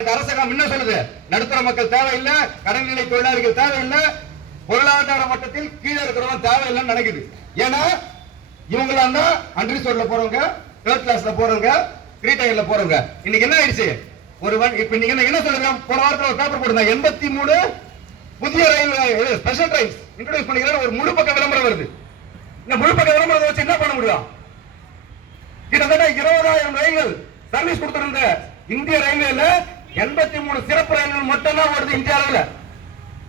அரசாங்கம் என்ன சொல்லுது? நடுத்தர மக்கள் தேவையில்லை, கடன்நிலை தொழிலாளிகள் தேவையில்லை, பொருளாதார மட்டத்தில் கீழே இருக்கிறவங்க தேவையில்லைன்னு நினைக்குது. ஏன்னா இவங்களாம் தான் அன்ரிசர்வ்ல போறவங்க, தேர்ட் கிளாஸ்ல போறவங்க, ரீடைல்ல போறவங்க. இன்னைக்கு என்ன ஆயிடுச்சு? இப்ப நீங்க என்ன சொல்லுங்க? போன வாரத்துல ஒரு பேப்பர் போடுங்க, 83 புதிய ரயில் ஸ்பெஷல் ட்ரெயின்ஸ் இன்ட்ரோடியூஸ் பண்ணிக்கிறேன். ஒரு முழு பக்க விளம்பரம் வருது. இந்த முழு பக்க விளம்பரத்தை வச்சு என்ன பண்ண முடியும்? கிட்டத்தட்ட 20,000 ரயில்கள் சர்வீஸ் கொடுத்திருந்த இந்திய ரயில்வேல 83 சிறப்பு ரயில்கள் மட்டும்தான் வருது இந்திய அளவில்.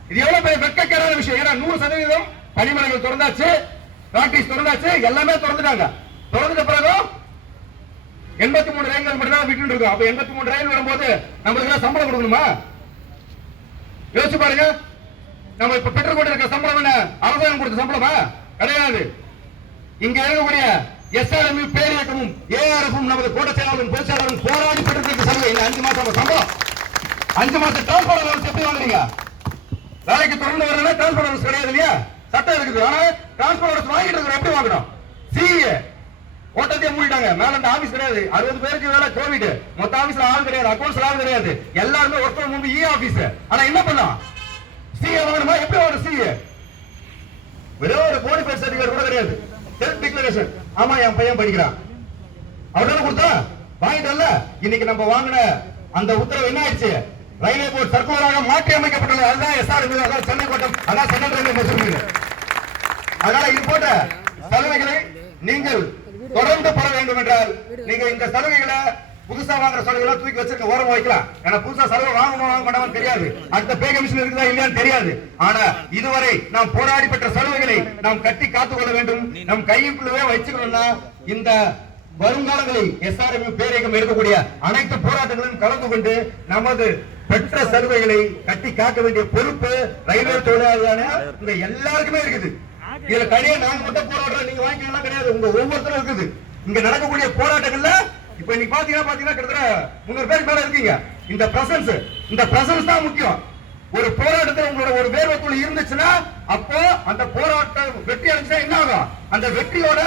இது எவ்வளவு பெரிய வெட்கக்கேடான விஷயம். ஏன்னா 100% பணிமனைகள் திறந்தாச்சு, ஃபேக்டரிஸ் திறந்தாச்சு, எல்லாமே திறந்துட்டாங்க. திறந்துட்ட பிறகு 83 ரயில்கள் மட்டும் தான் விட்டு இருக்கோம். அப்ப 83 ரயில் வரும்போது நம்மளுக்கு சம்பளம் கொடுக்கணுமா? யோசிச்சு பாருங்க. நம்ம இப்ப பெற்று கொண்டு இருக்க சம்பளம் என்ன? அரசாங்கம் கொடுத்த சம்பளமா? கிடையாது. இங்க இருக்கக்கூடிய எஸ்ஆர்எம் பேரியக்கமும் ஏஆர்எஃப்பும் நமது கோட்ட செயலாளரும் பொதுச் செயலாளரும் போராடி பெற்று சலுகை 5 மாசம் சம்பளம். 5 மாசம் டிரான்ஸ்போர்ட் அலவன்ஸ் எப்படி வாங்குறீங்க? வேலைக்கு தொடர்ந்து வரல டிரான்ஸ்போர்ட் அலவன்ஸ் கிடையாது இல்லையா? சட்டம் இருக்குது. ஆனா டிரான்ஸ்போர்ட் அலவன்ஸ் வாங்கிட்டு இருக்கிற எப்படி வாங்கணும்? சிஏ ஓட்டத்தையே மூடிட்டாங்க. மேல இந்த ஆபீஸ் கிடையாது. 60 பேருக்கு வேலை கோவிட். மொத்த ஆபீஸ்ல ஆள் கிடையாது, அக்கௌண்ட்ஸ்ல ஆள் கிடையாது. எல்லாருமே work from home E office. ஆனா என்ன பண்ணலாம்? சிஏ வாங்கணுமா? எப்படி வாங்கணும் சிஏ? வெறும் ஒரு போனிஃபைட் சர்டிபிகேட் கூட கிடையாது. Self declaration. ஆமா என் பையன் படிக்கிறான், அவர்தான் கொடுத்தா வாங்கிட்டல. இன்னைக்கு நம்ம வாங்கின அந்த உத்தரவு என்ன ஆயிடுச்சு? ரயில்வே போர்ட் சர்க்குலராக மாற்றி அமைக்கப்பட்டுள்ளது. அதுதான் எஸ்ஆர்எம், அதான் சென்னை கோட்டம், அதான் சென்ட்ரல் ரயில்வே போர்ட். அதனால இது போன்ற சலுகைகளை நீங்கள் தொடர்ந்து பெற வேண்டும் என்றால் நீங்க இந்த சலுகைகளை புதுசா வாங்குற சலுகைகளை தூக்கி வச்சிருக்க ஓரமா வைக்கலாம். ஏன்னா புதுசா சலுகை வாங்க மாட்டான்னு தெரியாது, அடுத்த பே கமிஷன் இருக்குதா இல்லையான்னு தெரியாது. ஆனா இதுவரை நாம் போராடி பெற்ற சலுகைகளை நாம் கட்டி காத்துக்கொள்ள வேண்டும். நம் கைக்குள்ளவே வச்சுக்கணும்னா இந்த வருங்காலங்களில் எஸ்ஆர்எம் பேரியக்கம் எடுக்கக்கூடிய அனைத்து போராட்டங்களிலும் கலந்து கொண்டு நமது பெற்ற சலுகைகளை கட்டி காக்க வேண்டிய பொறுப்பு ரயில்வே தொழிலாளர்களான இந்த எல்லாருக்குமே இருக்குது. இதுல தனியா நாங்க மட்டும் போராடுறோம், நீங்க வாங்கிக்கலாம் கிடையாது. உங்க ஒவ்வொருத்தரும் இருக்குது. இங்க நடக்கக்கூடிய போராட்டங்கள்ல இப்ப இன்னைக்கு பாத்தீங்கன்னா கிட்டத்தட்ட 300 பேருக்கு மேல இருக்கீங்க. இந்த பிரசன்ஸ் தான் முக்கியம். ஒரு போராட்டத்தில் உங்களோட ஒரு வேர்வை துளி இருந்துச்சுன்னா அப்போ அந்த போராட்டம் வெற்றி அடைஞ்சுன்னா என்ன ஆகும்? அந்த வெற்றியோட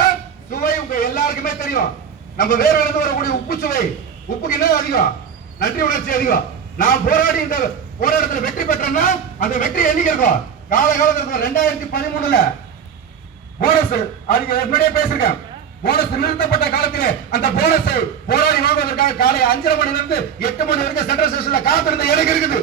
சுவை உங்க எல்லாருக்குமே தெரியும். நம்ம வேர்வையிலிருந்து வரக்கூடிய உப்பு சுவை, உப்புக்கு என்ன அதிகம்? நன்றி உணர்ச்சி அதிகம். நான் போராடி இந்த போராட்டத்தில் வெற்றி பெற்றேன்னா அந்த வெற்றி என்னைக்கு இருக்கும்? காலகாலத்தில் 2013ல போனஸ், அதுக்கு முன்னாடியே பேசிருக்கேன். போனஸ் நிறுத்தப்பட்ட காலத்திலே அந்த போனஸை போராடி வாங்குவதற்காக காலை 5:30 மணிலிருந்து 8 மணி வரைக்கும் சென்ட்ரல் ஸ்டேஷன்ல காத்திருந்த எனக்கு இருக்குது.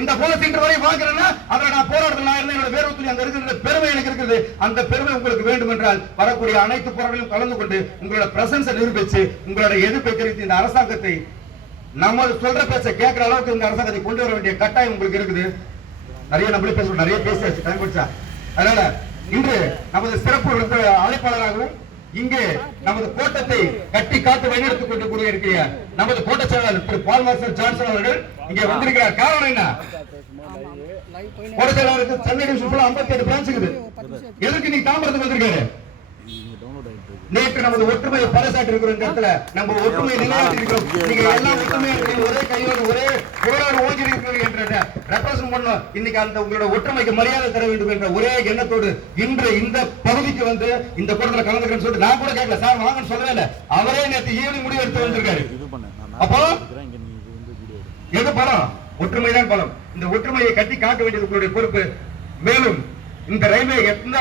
இந்த போனஸ் இன்று வரை வாங்குறேன்னா அதுல நான் போராடுறேன், என்னோட வேர்வை துளி அங்க இருக்கிற பெருமை எனக்கு இருக்குது. அந்த பெருமை உங்களுக்கு வேண்டும் என்றால் வரக்கூடிய அனைத்து போராட்டங்களிலும் கலந்து கொண்டு உங்களோட பிரசன்ஸை நிரூபிச்சு உங்களோட எதிர்ப்பை தெரிவித்து இந்த அரசாங்கத்தை நம்ம சொல்ற பேச கேட்கிற அளவுக்கு இந்த அரசாங்கத்தை கொண்டு வர வேண்டிய கட்டாயம் உங்களுக்கு இருக்குது. நிறைய நம்மளே பேசணும், நிறைய பேசியாச்சு, டைம் போச்சா. அதனால இன்று நமது சிறப்பு அழைப்பாளராகவும் இங்கே நமது கோட்டத்தை கட்டி காத்து வழிநடத்திக் கொண்டு கூடியிருக்கிற நமது கோட்ட செயலாளர் திரு பால் மார்ஷல் ஜான்சன் அவர்கள் இங்கே வந்திருக்கிறார். காரணம் என்ன? கோட்ட செயலாளருக்கு சென்னை டிவிஷன் 58 பிரான்ச் இருக்குது. எதுக்கு நீ தாம்பரத்துக்கு வந்திருக்காரு? நேற்று நமது ஒற்றுமையை பறைசாற்றி இருக்கிற இந்த இடத்துல நம்ம ஒற்றுமையை நிலையாட்டி இருக்கிறோம். நீங்க எல்லாம் ஒற்றுமையை ஒரே கையோடு ஒரே போராடு ஓங்கி இருக்கிறீர்கள் என்ற ரெப்ரசன்ட் பண்ணோம். இன்னைக்கு அந்த உங்களோட ஒற்றுமைக்கு மரியாதை தர வேண்டும் என்ற ஒரே எண்ணத்தோடு இன்று இந்த பகுதிக்கு வந்து இந்த கூட்டத்தில் கலந்துக்கிறேன்னு சொல்லிட்டு நான் கூட கேட்கல, சார் வாங்கன்னு சொல்லவே இல்லை. அவரே நேற்று ஈவினிங் முடிவு எடுத்து வந்திருக்காரு. அப்போ எது பலம்? ஒற்றுமைதான் பலம். இந்த ஒற்றுமையை கட்டி காக்க வேண்டியது உங்களுடைய பொறுப்பு. மேலும் இந்த ரயில்வே எத்தனை